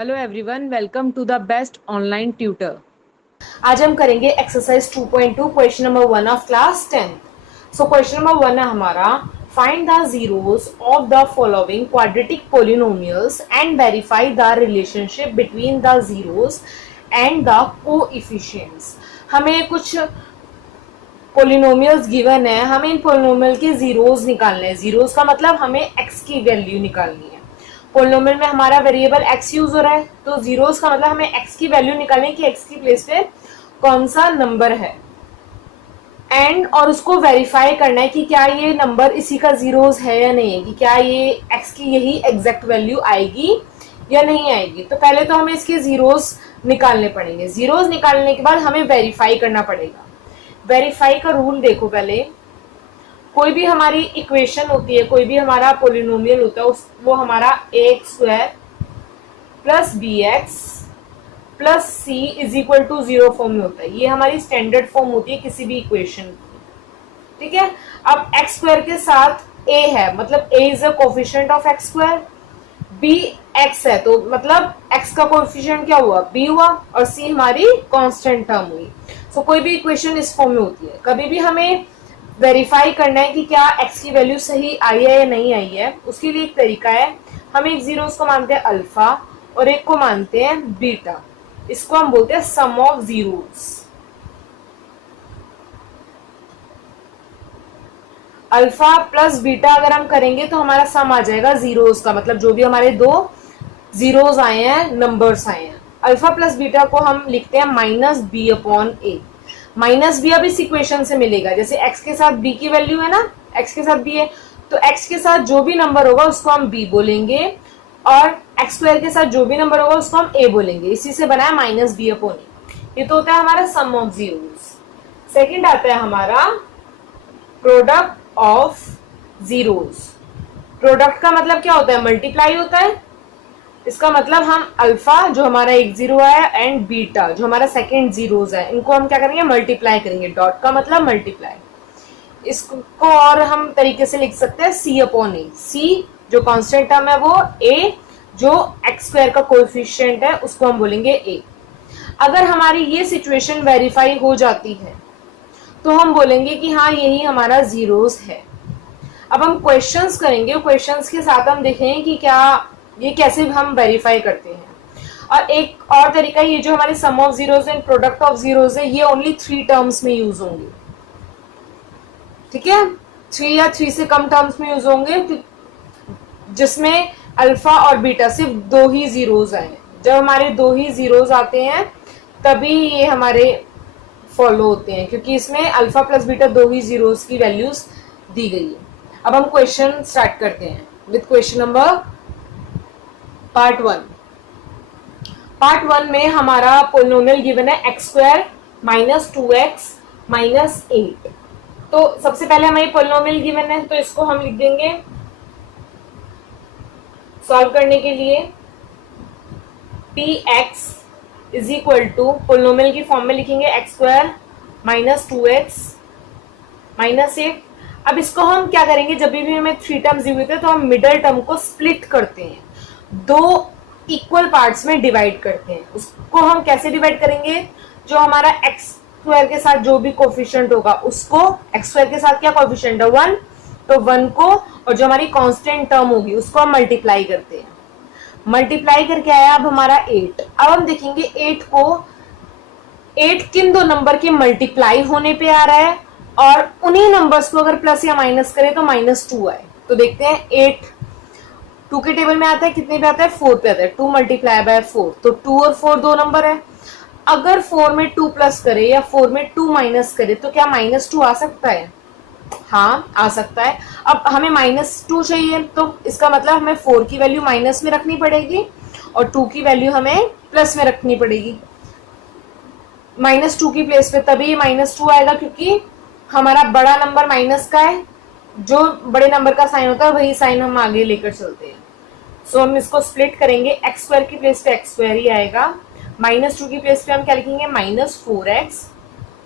Hello everyone, welcome to the best online tutor. आज हम करेंगे exercise 2.2 question number 1 of class 10। So question number 1 है हमारा, find the zeros of the following quadratic polynomials and verify the relationship between the zeros and the coefficients. हमें कुछ polynomials given है, हमें इन polynomial के जीरोस निकालने हैं। जीरोस का मतलब हमें एक्स की वैल्यू निकालनी है। पोलिनोमियल में हमारा वेरिएबल एक्स यूज हो रहा है, तो जीरोस का मतलब हमें एक्स की वैल्यू निकालनी है कि एक्स की प्लेस पे कौन सा नंबर है एंड और उसको वेरीफाई करना है कि क्या ये नंबर इसी का जीरोस है या नहीं है, कि क्या ये एक्स की यही एग्जैक्ट वैल्यू आएगी या नहीं आएगी। तो पहले तो हमें इसके जीरोस निकालने पड़ेंगे। जीरोस निकालने के बाद हमें वेरीफाई करना पड़ेगा। वेरीफाई का रूल देखो पहले। कोई भी हमारी इक्वेशन होती है, कोई भी हमारा पोलिनोमियल होता है, वो हमारा a² plus bx plus C is equal to 0 form में होता है। ये हमारी स्टैंडर्ड फॉर्म होती है किसी भी इक्वेशन की। ठीक है। अब x² के साथ a है, मतलब a is a coefficient of x², b x है तो मतलब x का कोफिशिएंट क्या हुआ, b हुआ, और c हमारी कांस्टेंट टर्म हुई। सो कोई भी इक्वेशन इस फॉर्म में होती है। कभी भी हमें वेरीफाई करना है कि क्या x की वैल्यू सही आई है या नहीं आई है, उसके लिए एक तरीका है। हम एक जीरोस को मानते हैं अल्फा और एक को मानते हैं बीटा। इसको हम बोलते हैं sum of zeros. Alpha plus beta अगर हम करेंगे तो हमारा सम आ जाएगा जीरोस का, मतलब जो भी हमारे दो जीरोस आए हैं, नंबर्स आए हैं। अल्फा प्लस बीटा को हम लिखते हैं माइनस बी अपॉन ए। माइनस बी अब इस इक्वेशन से मिलेगा, जैसे x के साथ b की वैल्यू है ना, x के साथ b है तो x के साथ जो भी नंबर होगा उसको हम b बोलेंगे, और x² के साथ जो भी नंबर होगा उसको हम a बोलेंगे। इसी से बना है माइनस बी अपॉन ए। ये तो होता है हमारा सम ऑफ जीरोस। सेकेंड आता है हमारा प्रोडक्ट ऑफ जीरोस। प्रोडक्ट का मतलब क्या होता है, मल्टीप्लाई होता है। इसका मतलब हम अल्फा जो हमारा एक जीरो है एंड बीटा जो हमारा सेकेंड जीरोस है, इनको हम क्या करेंगे, मल्टीप्लाई करेंगे। डॉट का मतलब मल्टीप्लाई। इसको और हम तरीके से लिख सकते हैं सी अपॉन ए। सी जो कांस्टेंट टर्म है वो, ए जो x² का कोएफिशिएंट है उसको हम बोलेंगे ए। अगर हमारी ये सिचुएशन वेरीफाई हो जाती है तो हम बोलेंगे कि हाँ यही हमारा जीरोस है। अब हम क्वेश्चंस करेंगे, क्वेश्चंस के साथ हम देखेंगे कि क्या ये कैसे हम वेरीफाई करते हैं। और एक और तरीका, ये जो हमारे sum of zeros and product of zeros है, ये ओनली 3 टर्म्स में यूज होंगे। ठीक है, 3 या 3 से कम टर्म्स में यूज होंगे, जिसमें अल्फा और बीटा सिर्फ दो ही जीरोस आए। जब हमारे दो ही जीरोस आते हैं तभी ये हमारे फॉलो होते हैं, क्योंकि इसमें अल्फा प्लस बीटा दो ही जीरोस की वैल्यूज दी गई है। अब हम क्वेश्चन स्टार्ट करते हैं with question number part 1। Part 1 में हमारा पोलिनोमियल गिवन है x² माइनस 2x माइनस 8। तो सबसे पहले हमें पोलिनोमियल गिवन है तो इसको हम लिख देंगे सॉल्व करने के लिए px is equal to, polynomial की फॉर्म में लिखेंगे x² माइनस 2x माइनस 8। अब इसको हम क्या करेंगे, जब भी हमें 3 टर्म्स दी हुई थे तो हम मिडल टर्म को स्प्लिट करते हैं, दो इक्वल पार्ट्स में डिवाइड करते हैं। उसको हम कैसे डिवाइड करेंगे, जो हमारा x² के साथ जो भी कोफिशिएंट होगा उसको, x² के साथ क्या कोफिशिएंट है 1, तो 1 को, और जो हमारी कांस्टेंट टर्म होगी उसको हम मल्टीप्लाई करते हैं। मल्टीप्लाई करके आया अब हमारा 8। अब हम देखेंगे 8 को, 8 किन दो नंबर के मल्टीप्लाई होने पे आ रहा है, और उन्हीं नंबर्स को अगर प्लस या माइनस करें तो -2 आए। तो देखते हैं 8 2 के टेबल में आता है, कितने पे आता है, 4 पे आता है। 2 मल्टीप्लाई बाय 4, तो 2 और 4 दो नंबर है। अगर 4 में 2 प्लस करे या 4 में 2 माइनस करे तो क्या -2 आ सकता है, हाँ आ सकता है। अब हमें -2 चाहिए तो इसका मतलब हमें 4 की वैल्यू माइनस में रखनी पड़ेगी और 2 की वैल्यू हमें प्लस में रखनी पड़ेगी। -2 की प्लेस पे तभी -2 आएगा क्योंकि हमारा बड़ा नंबर माइनस का है, जो बड़े नंबर का साइन होता है वही साइन हम आगे लेकर चलते हैं। सो हम इसको स्प्लिट करेंगे, x² की प्लेस पे x² ही आएगा, -2 की प्लेस पे हम क्या लिखेंगे, -4x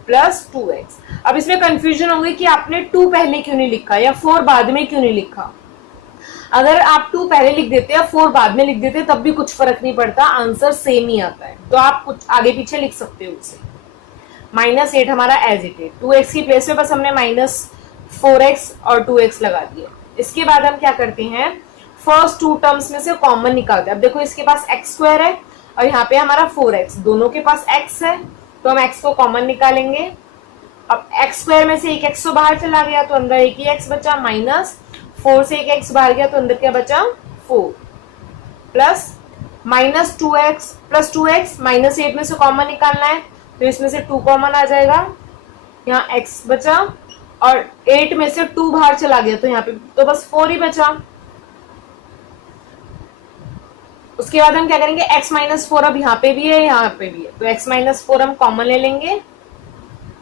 प्लस 2x। अब इसमें कंफ्यूजन होगी कि आपने 2 पहले क्यों नहीं लिखा या 4 बाद में क्यों नहीं लिखा। अगर आप 2 पहले लिख देते या 4 बाद में लिख देते तब भी कुछ फर्क नहीं पड़ता, आंसर सेम ही आता है। तो आप कुछ आगे पीछे लिख सकते हो उसे। -8 हमारा एज इट इज, 2x की प्लेस में बस हमने -4x और 2x लगा दिया। इसके बाद हम क्या करते हैं, फर्स्ट 2 टर्म्स में से कॉमन निकालते हैं। अब देखो इसके पास x² है और यहाँ पे हमारा 4x, दोनों के पास x है तो हम x को कॉमन निकालेंगे। अब x² में से एक x तो बाहर चला गया तो अंदर एक ही x बचा, -4 से एक x बाहर गया तो अंदर क्या बचा 4, प्लस -2x प्लस 2x, -8 में से कॉमन निकालना है तो इसमें से 2 कॉमन आ जाएगा, यहाँ x बचा और 8 में से 2 बाहर चला गया तो यहाँ पे तो बस 4 ही बचा। उसके बाद हम क्या करेंगे, x - 4 अब यहाँ पे भी है यहाँ पे भी है तो x - 4 हम कॉमन ले लेंगे।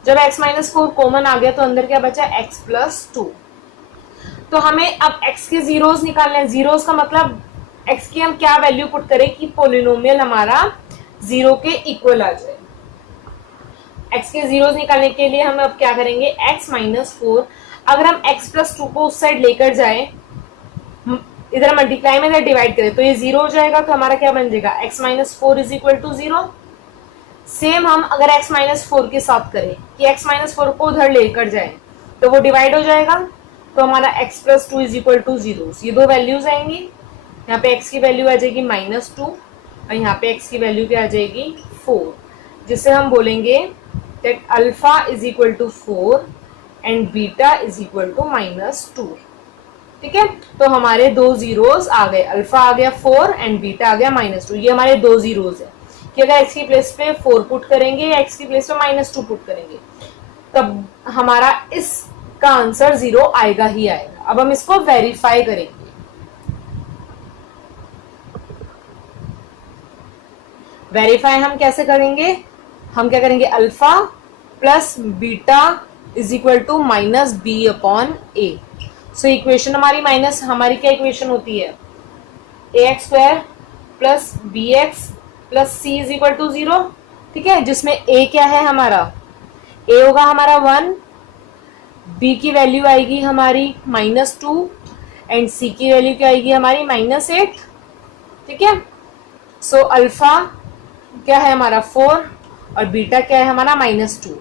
जब x - 4 कॉमन आ गया तो अंदर क्या बचा x + 2। तो हमें अब x के जीरोस निकालने हैं। जीरोस का मतलब x की हम क्या वैल्यू पुट करें कि पोलिनोमियल हमारा 0 के इक्वल आ जाए। x के जीरोस निकालने के लिए हम अब क्या करेंगे, x - 4 अगर हम x + 2 को उस साइड लेकर जाए, इधर मल्टीप्लाई में इधर डिवाइड करें तो ये 0 हो जाएगा तो हमारा क्या बन जाएगा, x - 4 = 0। सेम हम अगर x - 4 के साथ करें कि x - 4 को उधर लेकर जाए तो वो डिवाइड हो जाएगा तो हमारा x + 2 = 0। ये दो वैल्यूज आएंगी, यहाँ पे x की वैल्यू आ जाएगी -2 और यहाँ पे x की वैल्यू क्या आ जाएगी 4, जिससे हम बोलेंगे दैट अल्फा = 4 एंड बीटा = -2। ठीक है, तो हमारे दो जीरोस आ गए, अल्फा आ गया 4 एंड बीटा आ गया -2। ये हमारे दो जीरोस है कि अगर x की प्लेस पे 4 पुट करेंगे या x की प्लेस पे -2 पुट करेंगे तब हमारा इसका आंसर 0 आएगा ही आएगा। अब हम इसको वेरीफाई करेंगे। वेरीफाई हम कैसे करेंगे, हम क्या करेंगे, alpha plus beta = -b/a। So equation हमारी क्या इक्वेशन होती है, ax² + bx + c = 0। ठीक है, जिसमें a क्या है हमारा, a होगा हमारा 1, b की वैल्यू आएगी हमारी -2 एंड c की वैल्यू क्या आएगी हमारी -8। ठीक है, सो अल्फा क्या है हमारा 4 और बीटा क्या है हमारा -2,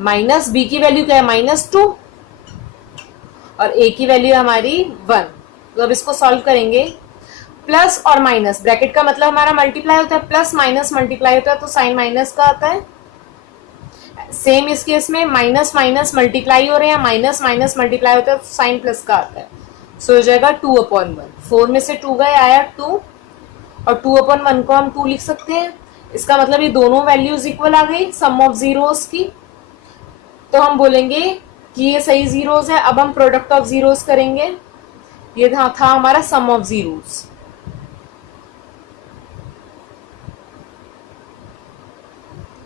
माइनस बी की वैल्यू क्या है -2 और ए की वैल्यू हमारी 1। तो अब इसको सॉल्व करेंगे, प्लस और माइनस, ब्रैकेट का मतलब हमारा मल्टीप्लाई होता है, प्लस माइनस मल्टीप्लाई होता है तो साइन माइनस का आता है। सेम इस केस में माइनस माइनस मल्टीप्लाई हो रहे हैं, माइनस माइनस मल्टीप्लाई होता है तो साइन प्लस का आता है। सो हो जाएगा 2/1, 4 में से 2 गए आया 2 और 2/1 को हम 2 लिख सकते हैं। इसका मतलब ये दोनों वैल्यूज इक्वल आ गई सम ऑफ जीरोस की, तो हम बोलेंगे कि ये सही जीरोस है। अब हम प्रोडक्ट ऑफ जीरोस करेंगे, ये था हमारा सम ऑफ जीरोस।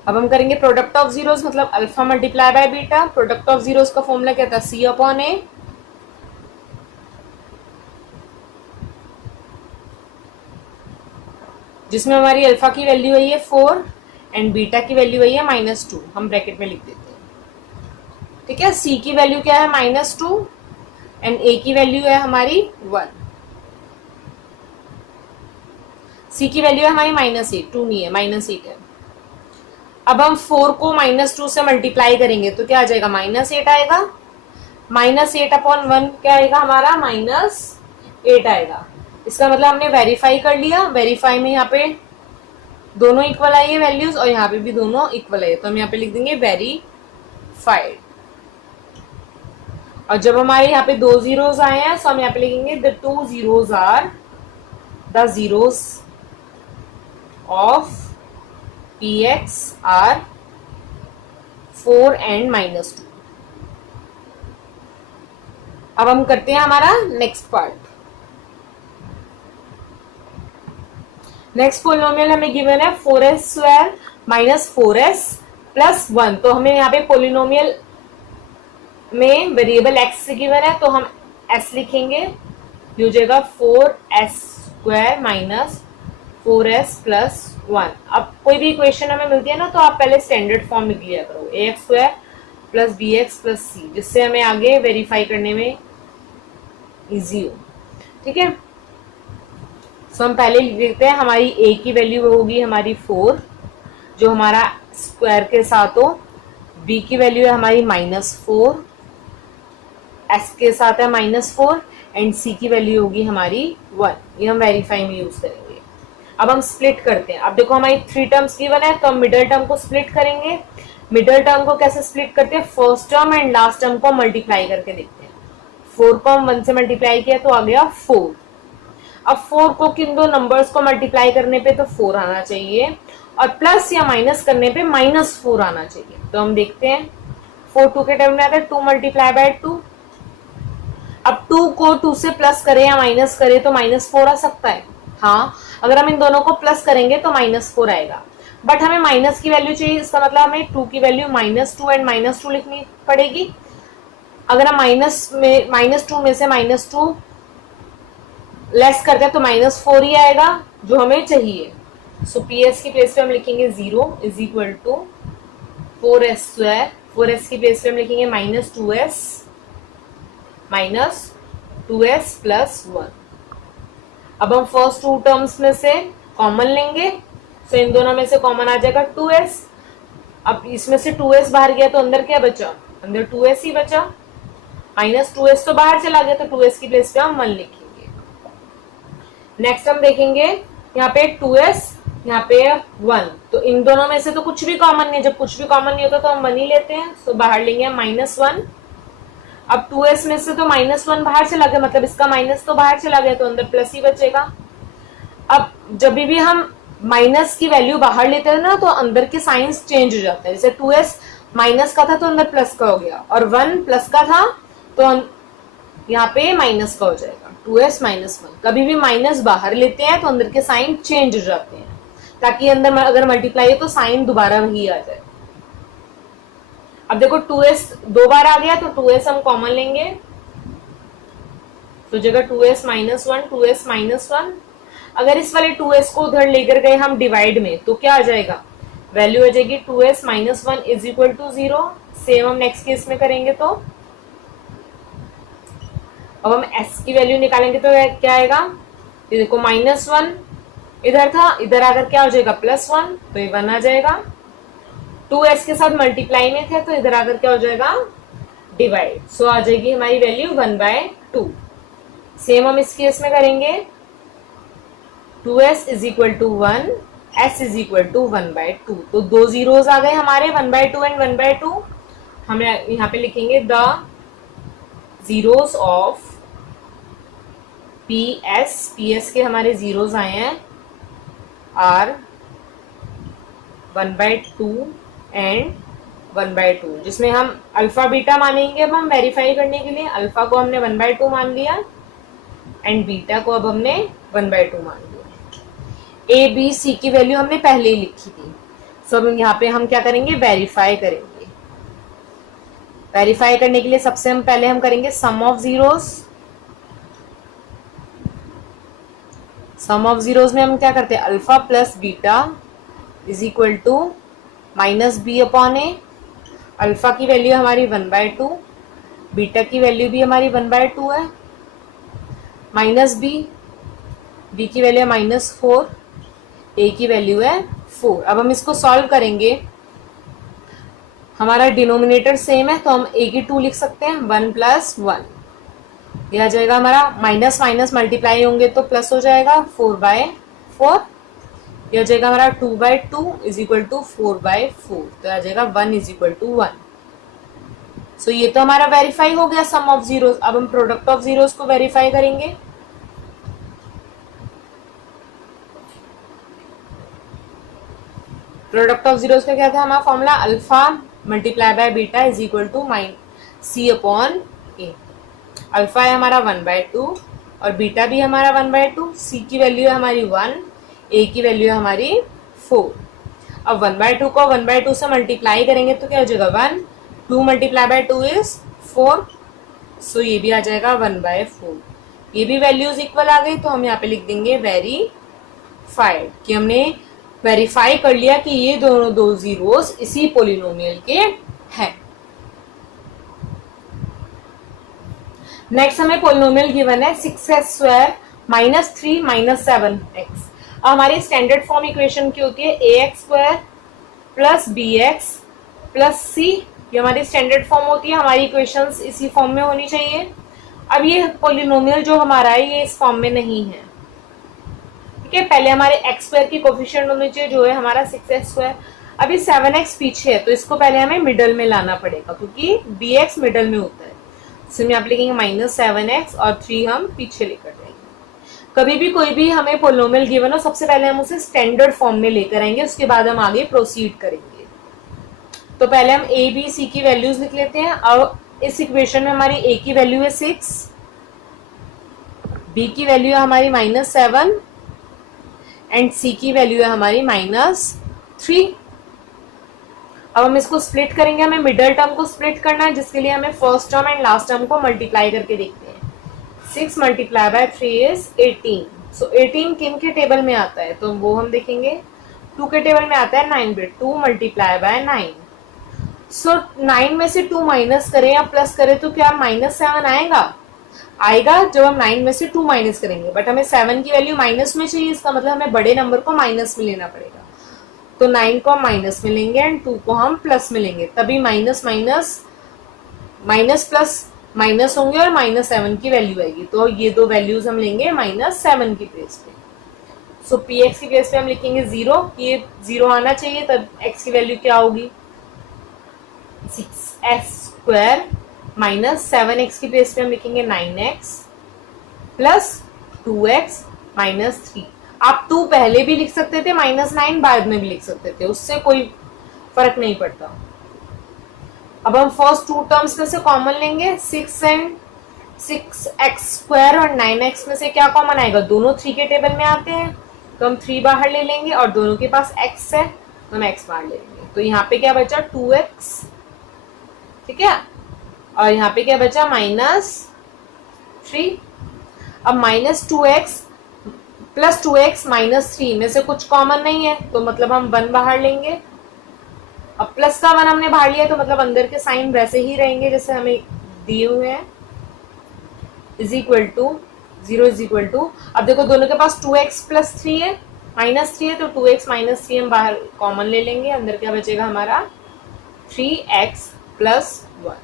अब हम करेंगे प्रोडक्ट ऑफ जीरोस, मतलब alpha multiply by beta. Product of zeros का फॉर्मूला क्या था, C/A, जिसमें हमारी अल्फा की वैल्यू है ये 4 एंड बीटा की वैल्यू है ये -2, हम ब्रैकेट में लिख देते हैं। ठीक है, C की वैल्यू क्या है -2 एंड A की वैल्यू है हमारी 1। C की वैल्यू है हमारी -8, 2 नहीं है, -8 है। अब हम 4 को -2 से मल्टीप्लाई करेंगे तो क्या आ जाएगा, -8 आएगा। -8/1 क्या आएगा हमारा, -8 आएगा। इसका मतलब हमने वेरीफाई कर लिया। वेरीफाई में यहाँ पे दोनों इक्वल आई है वैल्यूज और यहाँ पे भी दोनों इक्वल है, तो हम यहाँ पे लिख देंगे वेरीफाइड। और जब हमारे यहाँ पे 2 जीरोस आए हैं तो हम यहाँ पे लिखेंगे the 2 zeros are the zeros of px are 4 and -2। अब हम करते हैं हमारा नेक्स्ट पार्ट। नेक्स्ट पोलिनोमियल हमें गिवन है 4s² - 4s + 1। तो हमें यहाँ पे पोलिनोमियल में वेरिएबल x गिवन है तो हम s लिखेंगे, ये हो जाएगा 4s² - 4s + 1। अब कोई भी इक्वेशन हमें मिलती है ना तो आप पहले स्टैंडर्ड फॉर्म लिख लिया करो, ax² + bx + c, जिससे हमें आगे वेरीफाई करने में इजी हो, ठीक है। सो हम पहले लिख देते हैं, हमारी a की वैल्यू होगी हमारी 4 जो हमारा स्क्वायर के साथ हो, b की वैल्यू है हमारी -4, s के साथ है -4 एंड c की वैल्यू होगी हमारी 1। ये हम वेरीफाई में यूज करेंगे। अब हम स्प्लिट करते हैं। अब देखो हमारी 3 टर्म्स गिवन है तो हम मिडल टर्म को स्प्लिट करेंगे। मिडल टर्म को कैसे स्प्लिट करते हैं, first term and last term को मल्टीप्लाई करके देखते हैं। 4 को हम 1 से मल्टीप्लाई किया तो आ गया 4। अब 4 को किन दो नंबर्स को मल्टीप्लाई करने पे तो 4 आना चाहिए और प्लस या माइनस करने पे -4 आना चाहिए। तो हम देखते हैं 4 2 के टर्म में आता है 2 मल्टीप्लाई बाय 2। अब 2 को 2 से प्लस करें या माइनस करें तो -4 आ सकता है। हाँ, अगर हम इन दोनों को प्लस करेंगे तो -4 आएगा, बट हमें माइनस की वैल्यू चाहिए। इसका मतलब हमें 2 की वैल्यू -2 एंड -2 लिखनी पड़ेगी। अगर हम -2 में से -2 लेस करते हैं तो -4 ही आएगा जो हमें चाहिए। सो PS की प्लेस पे हम लिखेंगे 0 is equal to 4s²। 4s की प्लेस पे हम लिखेंगे -2s प्लस 1। अब हम फर्स्ट 2 टर्म्स में से कॉमन लेंगे, सो इन दोनों में से कॉमन आ जाएगा 2s। अब इसमें से 2s बाहर गया तो अंदर क्या बचा, अंदर 2s ही बचा। -2s तो बाहर चला गया तो 2s की प्लेस पे हम 1 लिखेंगे। नेक्स्ट हम देखेंगे यहाँ पे 2s, यहाँ पे 1, तो इन दोनों में से तो कुछ भी कॉमन नहीं। जब कुछ भी कॉमन नहीं होता तो हम 1 ही लेते हैं, तो बाहर लेंगे हम -1। अब 2s में से तो -1 बाहर चला गया, मतलब इसका माइनस तो बाहर चला गया तो अंदर प्लस ही बचेगा। अब जब भी हम माइनस की वैल्यू बाहर लेते हैं ना तो अंदर के साइंस चेंज हो जाता है। जैसे 2s माइनस का था तो अंदर प्लस का हो गया, और 1 प्लस का था तो यहाँ पे माइनस का हो जाएगा। 2s -1, कभी भी माइनस बाहर लेते हैं तो अंदर के साइन चेंज हो जाते हैं, ताकि अंदर अगर मल्टीप्लाई है तो साइन दोबारा वही आ जाए। अब देखो 2s 2 बार आ गया तो 2s हम कॉमन लेंगे, तो जगह 2s -1 2s -1। अगर इस वाले 2s को उधर लेकर गए हम डिवाइड में तो क्या आ जाएगा, वैल्यू आ जाएगी 2s -1 is equal to 0। Same हम नेक्स्ट केस में करेंगे। तो अब हम s की वैल्यू निकालेंगे तो क्या आएगा, ये देखो -1 इधर था, इधर आकर क्या हो जाएगा +1, तो ये 1 आ जाएगा। 2s के साथ मल्टीप्लाई में थे तो इधर आकर क्या हो जाएगा डिवाइड, सो आ जाएगी हमारी वैल्यू 1/2। सेम हम इस केस में करेंगे, 2s is equal to 1, s is equal to 1/2। तो 2 जीरोस आ गए हमारे, 1/2 एंड 1/2। हम यहाँ पे लिखेंगे द जीरोस ऑफ PS के हमारे जीरोस आए हैं आर 1/2 एंड 1/2, जिसमें हम अल्फा बीटा मानेंगे। अब हम वेरीफाई करने के लिए अल्फा को हमने 1/2 मान लिया एंड बीटा को अब हमने 1/2 मान लिया। A B C की वैल्यू हमने पहले ही लिखी थी, सो अब यहाँ पे हम क्या करेंगे, वेरीफाई करेंगे। वेरीफाई करने के लिए सबसे हम पहले हम करेंगे sum of zeros. Sum of zeros में हम क्या करते हैं, alpha plus beta is equal to -b/a। अल्फा की वैल्यू हमारी 1/2, बीटा की वैल्यू भी हमारी 1/2 है, b की वैल्यू है -4, a की वैल्यू है 4। अब हम इसको सॉल्व करेंगे, हमारा डिनोमिनेटर सेम है तो हम a की 2 लिख सकते हैं, 1 + 1। यह आ जाएगा हमारा माइनस माइनस मल्टीप्लाई होंगे तो प्लस हो जाएगा 4/4। यह आ जाएगा हमारा 2/2 इज इक्वल टू 4/4, तो आ जाएगा 1 इज इक्वल टू 1। सो ये तो हमारा वेरीफाई हो गया सम ऑफ जीरोस। अब हम प्रोडक्ट ऑफ जीरोस को वेरीफाई करेंगे। प्रोडक्ट ऑफ जीरोस का क्या था हमारा formula, alpha multiply by beta is equal to C/A। Alpha है हमारा 1/2 और बीटा भी हमारा 1/2, C की वैल्यू है हमारी 1, A की वैल्यू है हमारी 4। अब 1/2 को 1/2 से मल्टीप्लाई करेंगे तो क्या हो जाएगा 1, 2 मल्टीप्लाई बाय 2 इज 4, सो ये भी आ जाएगा 1/4। ये भी वैल्यूज इक्वल आ गई तो हम यहाँ पे लिख देंगे वेरीफाइड, कि हमने वेरीफाई कर लिया कि ये दोनों 2 जीरोस इसी पोलिनोमियल के हैं। नेक्स्ट हमें पोलिनोमियल गिवन है 6x² माइनस 3 माइनस 7x। हमारी स्टैंडर्ड फॉर्म इक्वेशन की होती है ax² plus bx plus c। ये हमारी स्टैंडर्ड फॉर्म होती है, हमारी इक्वेशंस इसी फॉर्म में होनी चाहिए। अब ये पोलिनोमियल जो हमारा है ये इस फॉर्म में नहीं है, ठीक है। पहले हमारे x² की कोफिशिएंट होनी चाहिए जो है हमारा 6x²। अभी 7x पीछे है तो इसको पहले हमें मिडल में लाना पड़ेगा क्योंकि bx मिडल में होता है। इसमें आप लिखेंगे -7x और 3 हम पीछे लेकर जाएंगे। कभी भी कोई भी हमें पोलिनोमियल गिवन हो सबसे पहले हम उसे स्टैंडर्ड फॉर्म में लेकर आएंगे, उसके बाद हम आगे प्रोसीड करेंगे। तो पहले हम a b c की वैल्यूज लिख लेते हैं। अब इस इक्वेशन में हमारी a की वैल्यू है 6, b की वैल्यू है हमारी -7 एंड c की वैल्यू है हमारी -3। अब हम इसको स्प्लिट करेंगे, हमें मिडल टर्म को स्प्लिट करना है जिसके लिए हमें first term and last term को मल्टीप्लाई करके देखते हैं। 6 मल्टीप्लाई बाय 3 इज 18। सो 18 किन के टेबल में आता है तो वो हम देखेंगे। 2 के टेबल में आता है 9 बिट, 2 मल्टीप्लाई बाय 9। सो 9 में से 2 माइनस करें या प्लस करें तो क्या -7 आएगा जब हम 9 में से 2 माइनस करेंगे, बट हमें 7 की वैल्यू माइनस में चाहिए, इसका मतलब हमें बड़े नंबर को माइनस में लेना पड़ेगा। तो 9 को हम माइनस में लेंगे एंड 2 को हम प्लस में लेंगे, तभी minus minus minus plus minus होंगे और -7 की वैल्यू आएगी। तो ये दो वैल्यूज हम लेंगे -7 की प्लेस पे। सो px की प्लेस पे हम लिखेंगे 0, ये 0 आना चाहिए, तब x की वैल्यू क्या होगी 6x² माइनस 7x की प्लेस पे हम लिखेंगे 9x प्लस 2x माइनस 3। आप 2 पहले भी लिख सकते थे, -9 बाद में भी लिख सकते थे, उससे कोई फर्क नहीं पड़ता। अब हम फर्स्ट 2 टर्म्स में से कॉमन लेंगे, 6x² और 9x में से क्या कॉमन आएगा, दोनों 3 के टेबल में आते हैं तो हम 3 बाहर ले लेंगे और दोनों के पास x है तो हम x बाहर ले लेंगे। तो यहाँ पे क्या बचा 2x, ठीक है, और यहाँ पे क्या बचा -3। अब -2x प्लस 2x माइनस 3 में से कुछ कॉमन नहीं है तो मतलब हम 1 बाहर लेंगे। अब प्लस का 1 हमने बाहर लिया तो मतलब अंदर के साइन वैसे ही रहेंगे जैसे हमें दिए हुए हैं, is equal to 0 is equal to. अब देखो दोनों के पास 2x प्लस 3 है, -3 है तो 2x माइनस 3 हम बाहर कॉमन ले लेंगे, अंदर क्या बचेगा हमारा 3x प्लस 1।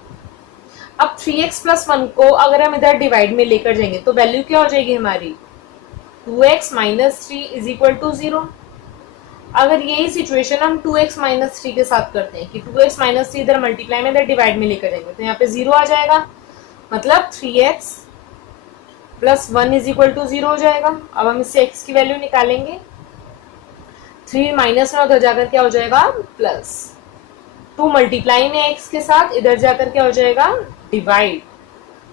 अब 3x प्लस 1 को अगर हम इधर डिवाइड में लेकर जाएंगे तो वैल्यू क्या हो जाएगी हमारी 2x minus 3 is equal to 0। अगर यही सिचुएशन हम 2x माइनस 3 के साथ करते हैं कि 2x माइनस 3 इधर मल्टीप्लाई में इधर डिवाइड में लेकर जाएंगे तो यहाँ पे 0 आ जाएगा, मतलब 3x plus 1 is equal to 0 हो जाएगा। अब हम इससे x की वैल्यू निकालेंगे, 3 माइनस में उधर जाकर क्या हो जाएगा प्लस, 2 मल्टीप्लाई में x के साथ इधर जाकर क्या हो जाएगा डिवाइड।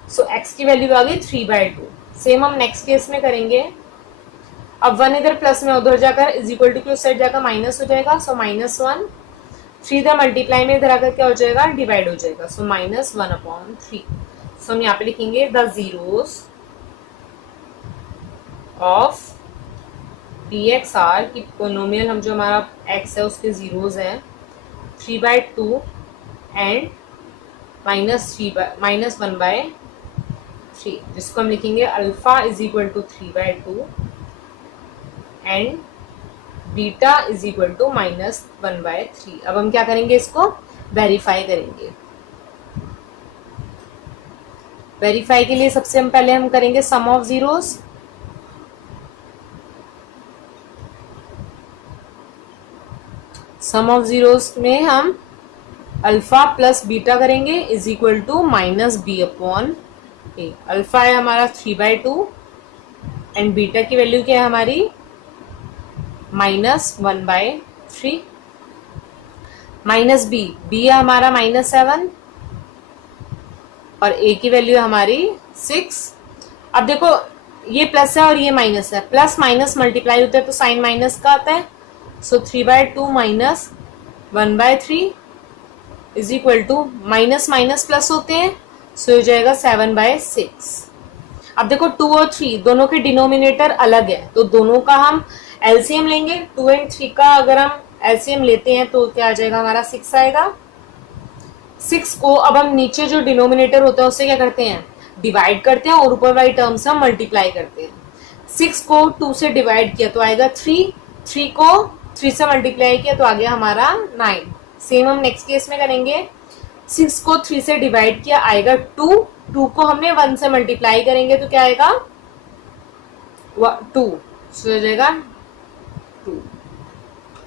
सो x की वैल्यू आ गई 3/2। सेम हम नेक्स्ट केस में करेंगे। अब 1 इधर प्लस में उधर जाकर इज इक्वल टू की उस साइड जाकर माइनस हो जाएगा, सो -1। 3 इधर मल्टीप्लाई में इधर आकर क्या हो जाएगा डिवाइड हो जाएगा, सो -1/3। सो हम यहाँ पे लिखेंगे the zeros of px are की पोलिनोमियल हम जो हमारा x है उसके जीरोस है 3/2 एंड -1/3, जिसको हम लिखेंगे alpha is equal to 3/2 and beta is equal to -1/3। अब हम क्या करेंगे, इसको वेरीफाई करेंगे। वेरीफाई के लिए सबसे हम पहले हम करेंगे sum of zeros. Sum of zeros में हम अल्फा प्लस बीटा करेंगे is equal to -b/a। Alpha है हमारा 3/2 एंड बीटा की वैल्यू क्या है हमारी -1/3। माइनस बी है हमारा -7 और a की वैल्यू है हमारी 6। अब देखो ये प्लस है और ये माइनस है, प्लस माइनस मल्टीप्लाई होता है तो साइन माइनस का आता है, so 3/2 minus 1/3 is equal to minus minus plus होते हैं, सो हो जाएगा 7/6। अब देखो 2 और 3 दोनों के डिनोमिनेटर अलग है तो दोनों का हम एलसीएम लेंगे। 2 एंड 3 का अगर हम एलसीएम लेते हैं तो क्या आ जाएगा हमारा 6 आएगा। 6 को अब हम नीचे जो डिनोमिनेटर होता है उससे क्या करते हैं डिवाइड करते हैं और ऊपर वाली टर्म से हम मल्टीप्लाई करते हैं। 6 को 2 से डिवाइड किया तो आएगा 3, 3 को 3 से मल्टीप्लाई किया तो आ गया हमारा 9। सेम हम नेक्स्ट केस में करेंगे, 6 को 3 से डिवाइड किया आएगा 2, 2 को हमने 1 से मल्टीप्लाई करेंगे तो क्या आएगा 2, सो हो जाएगा 2।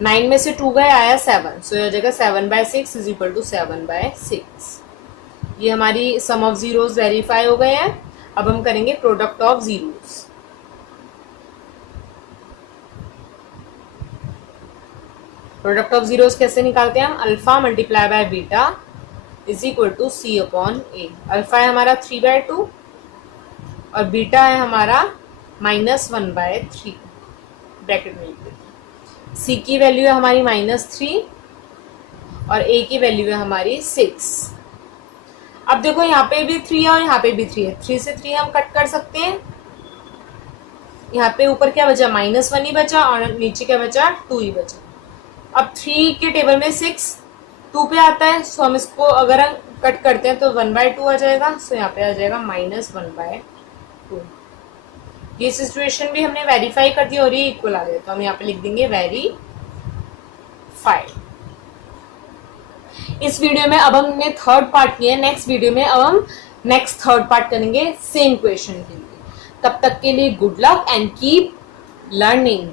9 में से 2 गए आया 7, सो हो जाएगा 7/6 इज इक्वल टू 7/6। ये हमारी सम ऑफ जीरोस वेरीफाई हो गए हैं। अब हम करेंगे product of zeros. Product of zeros कैसे निकालते हैं हम, alpha multiply by beta is equal to C upon A. Alpha है हमारा 3/2 और बीटा है हमारा -1/3 ब्रैकेट में लिख देते हैं। सी की वैल्यू है हमारी -3 और ए की वैल्यू है हमारी 6। अब देखो यहाँ पे भी 3 है और यहाँ पे भी 3 है, 3 से 3 हम कट कर सकते हैं। यहाँ पे ऊपर क्या बचा, -1 ही बचा और नीचे क्या बचा, 2 ही बचा। अब 3 के टेबल में 6 2 पे आता है, सो हम इसको अगर हम कट करते हैं तो 1/2 आ जाएगा, सो यहाँ पे आ जाएगा -1/2। ये सिचुएशन भी हमने वेरीफाई कर दी और ये इक्वल आ गया, तो हम यहाँ पे लिख देंगे वेरीफाइड। इस वीडियो में अब हमने थर्ड पार्ट किया है, नेक्स्ट वीडियो में अब हम नेक्स्ट थर्ड पार्ट करेंगे सेम क्वेश्चन के लिए। तब तक के लिए good luck and keep learning.